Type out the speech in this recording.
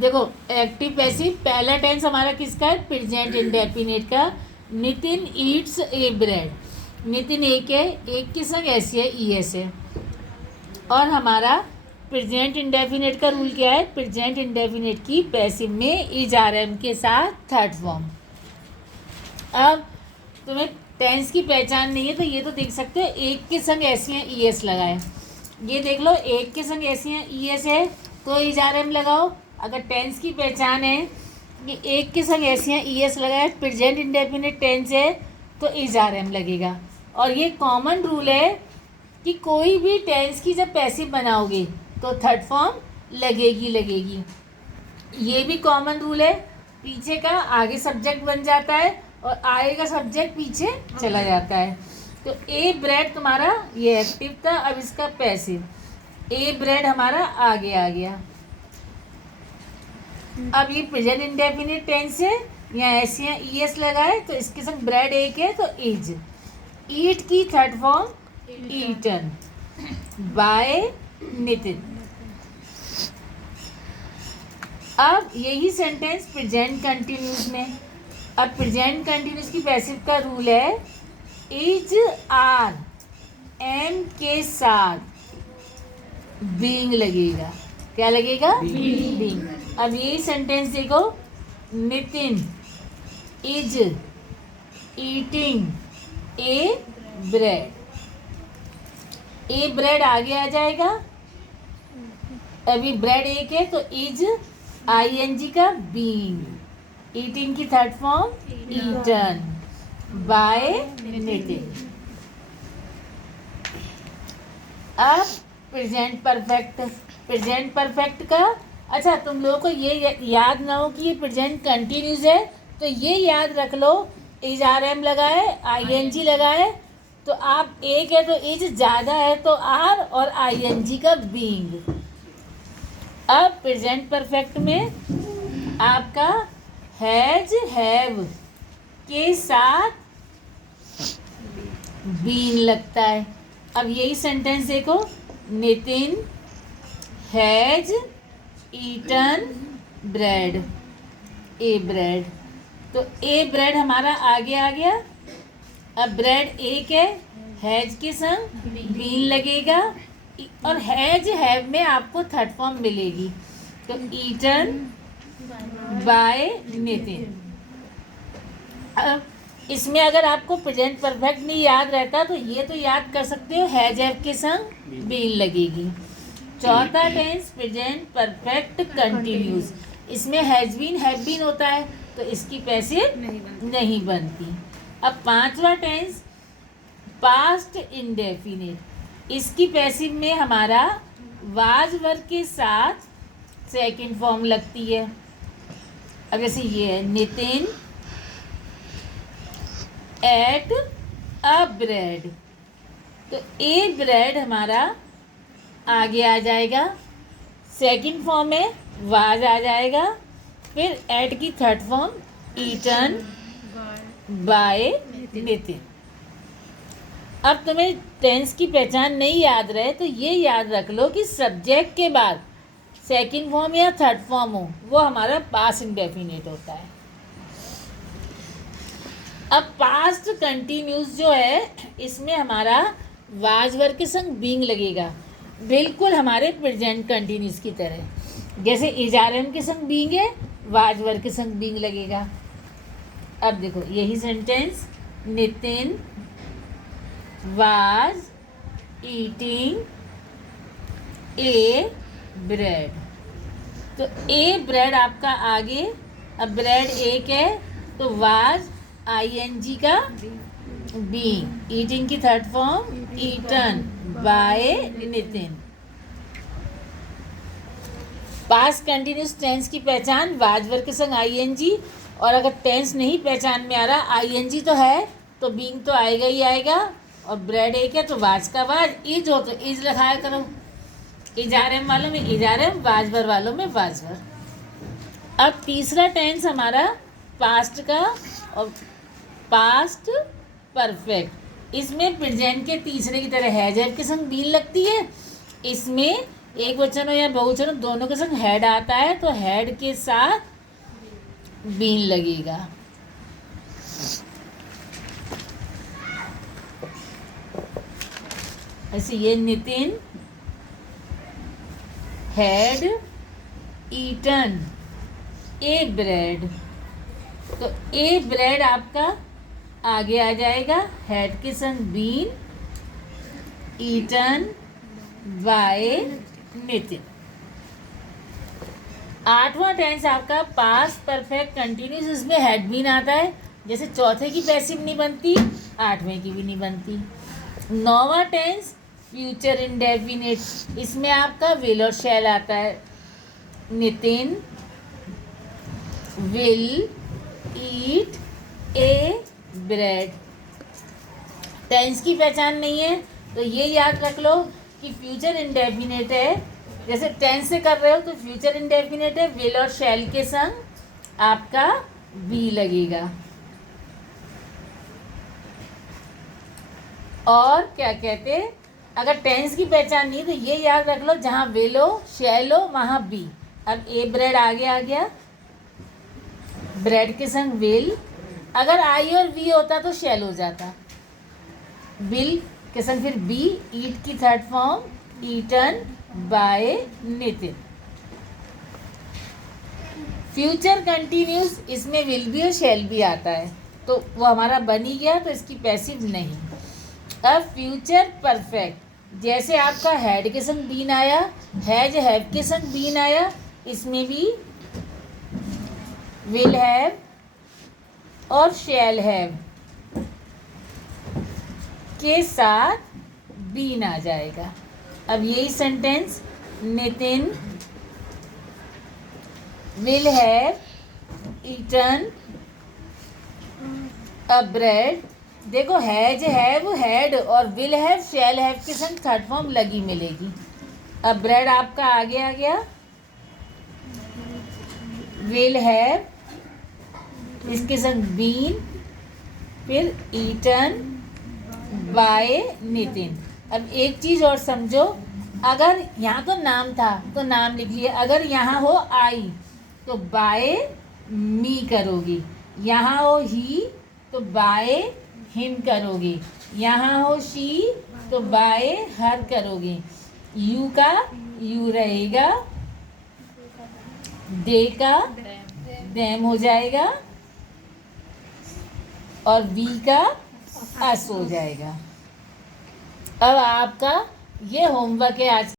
देखो active passive पहला tense हमारा किसका है, प्रेजेंट इंडेफिनिट का। Nitin eats a bread. Nitin एक है, एक के संग एस है, ई एस है। और हमारा प्रेजेंट इंडेफिनिट का रूल क्या है, प्रेजेंट इंडेफिनिट की पैसिव में इज आर एम के साथ थर्ड फॉर्म। अब तुम्हें टेंस की पहचान नहीं है तो ये तो देख सकते हो, एक के संग एस या ई एस लगाए। ये देख लो, एक के संग एस या ई एस है तो इज आर एम लगाओ। अगर टेंस की पहचान है कि एक के संग एस या ई एस लगाए, प्रेजेंट इंडेफिनिट टेंस है तो इज आर एम लगेगा। और ये कॉमन रूल है कि कोई भी टेंस की जब पैसिव बनाओगे तो थर्ड फॉर्म लगेगी। ये भी कॉमन रूल है, पीछे का आगे सब्जेक्ट बन जाता है और आगे का सब्जेक्ट पीछे चला जाता है। तो ए ब्रेड तुम्हारा ये एक्टिव था, अब इसका पैसिव। ए ब्रेड हमारा आगे आ गया। अब ये प्रेजेंट इंडेफिनिट टेंस है, यहाँ एस या ई एस लगाए तो इसके संग ब्रेड एक है तो इज। ईट की third form eaten by Nitin. अब यही सेंटेंस प्रेजेंट कंटिन्यूस में। अब प्रेजेंट कंटिन्यूस की पैसिव का रूल है इज आर एम के साथ बीइंग लगेगा। क्या लगेगा, बीइंग। अब यही सेंटेंस देखो, Nitin is eating A bread. A bread आगे आ जाएगा। अभी ब्रेड एक है तो इज आई एन जी का बीइंग। ईटिंग की third form eaten by Nitin. अब प्रेजेंट परफेक्ट। प्रेजेंट परफेक्ट का अच्छा, तुम लोगों को ये याद ना हो कि ये प्रेजेंट कंटिन्यूस है तो ये याद रख लो, इज आर एम लगाए, आई एन जी लगाए तो आप एक है तो इज, ज़्यादा है तो आर, और आई एन जी का बीइंग। अब प्रेजेंट परफेक्ट में आपका हैज हैव के साथ बीन लगता है। अब यही सेंटेंस देखो, Nitin has eaten bread a bread. तो ए ब्रेड हमारा आगे आ गया। अब ब्रेड एक है, हैज के संग बीन लगेगा और हैज हैव में आपको थर्ड फॉर्म मिलेगी तो ईटन बाय नितिन। अब इसमें अगर आपको प्रेजेंट परफेक्ट नहीं याद रहता तो ये तो याद कर सकते हो, हैज हैव के संग बीन लगेगी। चौथा टेंस प्रेजेंट परफेक्ट कंटिन्यूस। इसमें हैज बीन हैव बीन होता है तो इसकी पैसिव नहीं बनती। अब पांचवा टेंस पास्ट इंडेफिनिट। इसकी पैसिव में हमारा वाज वर्ब के साथ सेकंड फॉर्म लगती है। अब जैसे ये है, नितिन एट अ ब्रेड तो ए ब्रेड हमारा आगे आ जाएगा, सेकंड फॉर्म में वाज आ जाएगा, फिर एट की third form eaten by Nitin. अब तुम्हें टेंस की पहचान नहीं याद रहे तो ये याद रख लो कि सब्जेक्ट के बाद सेकंड फॉर्म या थर्ड फॉर्म हो वो हमारा पास्ट इंडेफिनिट होता है। अब पास्ट कंटिन्यूस जो है इसमें हमारा वाज वर्ब के संग बीइंग लगेगा, बिल्कुल हमारे प्रेजेंट कंटिन्यूस की तरह। जैसे इज आर एम के संग बीइंग है, वाज वर्ब के संग बीइंग लगेगा। अब देखो यही sentence, Nitin was eating A bread. तो ए ब्रेड आपका आगे, अब ब्रेड एक है तो वाज आई एन जी का बीइंग, ईटिंग की third form eaten by Nitin. Past continuous tense की पहचान वाज वर्ब के संग आई एन जी, और अगर टेंस नहीं पहचान में आ रहा, आई एन जी तो है तो बीइंग तो आएगा ही आएगा, और ब्रेड एक है तो वाज का वाज, इज हो तो इज लगाया करो। इज आर एम वालों में is are am, was verb वालों में वाज वर्ब। अब तीसरा टेंस हमारा पास्ट का और पास्ट परफेक्ट। इसमें प्रेजेंट के तीसरे की तरह हैज हैव के संग बीन लगती है, इसमें एक वचन हो या बहुवचन हो, दोनों के संग हैड आता है तो हैड के साथ बीन लगेगा। ऐसे ये Nitin had eaten a bread, तो ए ब्रेड आपका आगे आ जाएगा, हैड के संग बीन, ईटन बाय नितिन। आठवां टेंस आपका पास्ट परफेक्ट कंटिन्यूस, इसमें हैड बीन आता है, जैसे चौथे की पैसिव नहीं बनती, आठवें की भी नहीं बनती। नौवां टेंस फ्यूचर इंडेफिनिट, इसमें आपका विल और शैल आता है। Nitin will eat a bread. Tense की पहचान नहीं है तो ये याद रख लो कि फ्यूचर इंडेफिनिट है, जैसे टेंस से कर रहे हो तो फ्यूचर इंडेफिनिट है, विल और शैल के संग आपका बी लगेगा। और क्या कहते, अगर टेंस की पहचान नहीं तो ये याद रख लो, जहाँ विल हो शैल हो वहाँ बी। अब ए ब्रेड आगे आ गया, ब्रेड के संग विल, अगर आई और वी होता तो शैल हो जाता, विल के संग फिर बी, ईट की third form eaten by Nitin. Future continuous, इसमें विल भी और शैल भी आता है तो वो हमारा बन ही गया, तो इसकी पैसिव नहीं। अब फ्यूचर परफेक्ट, जैसे आपका हैड के संग बीन आया, हैज हैव के संग बीन आया, इसमें भी विल हैव और शैल हैव के साथ बीन आ जाएगा। अब यही sentence, Nitin will have eaten a bread, देखो हैज हैव हैड और विल हैव शैल हैव के संग थर्ड फॉर्म लगी मिलेगी। अब ब्रेड आपका आगे आ गया, विल हैव इसके संग बीन, फिर ईटन बाय नितिन। अब एक चीज़ और समझो, अगर यहाँ तो नाम था तो नाम लिख लिए, अगर यहाँ हो आई तो बाय मी करोगी, यहाँ हो ही तो बाय हिम करोगे, यहाँ हो शी तो बाय हर करोगे, यू का यू रहेगा, दे का देम हो जाएगा और वी का अस हो जाएगा। अब आपका ये होमवर्क है आज